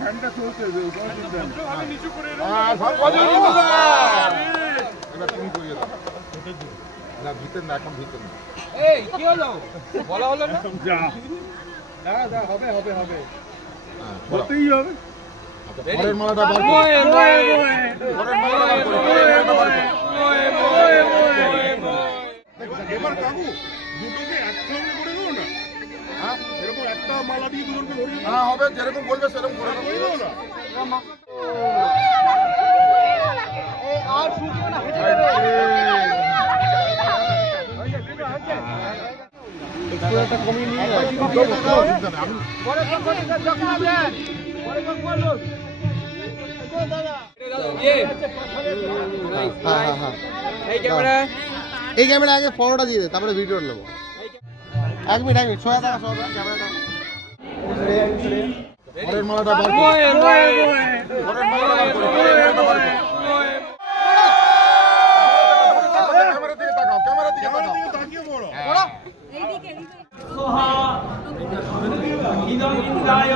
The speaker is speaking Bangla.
ফ্যানটা চলছে না ভিতর না এখন ভিতর না এই কি হলো বলা হলো না যা যা হবে হবে হবে হতেই হবে পরের মালাটা বার কর পরের মালাটা বার কর এবার কাকু দুটোকে একসঙ্গে করে দেবো না হ্যাঁ এরকম একটা মালা দিয়ে দুজনকে ধরিয়ে হ্যাঁ হবে যেরকম বলবে সেরকম করে দেবো না আর শুনছি না পুরোটা কমিয়ে নিয়ে এই ক্যামেরা আগে ফটোটা দিয়ে দে তারপরে ভিডিও নেবো এক মিনিট সোজা থাকা ক্যামেরাটা পরের মালাটা বার কর পরের মালাটা বার কর ক্যামেরা দিকে তাকাও ক্যামেরা দিকে তাকিয়ে বড় এইদিকে সোহা ইদং ইন্দ্রায়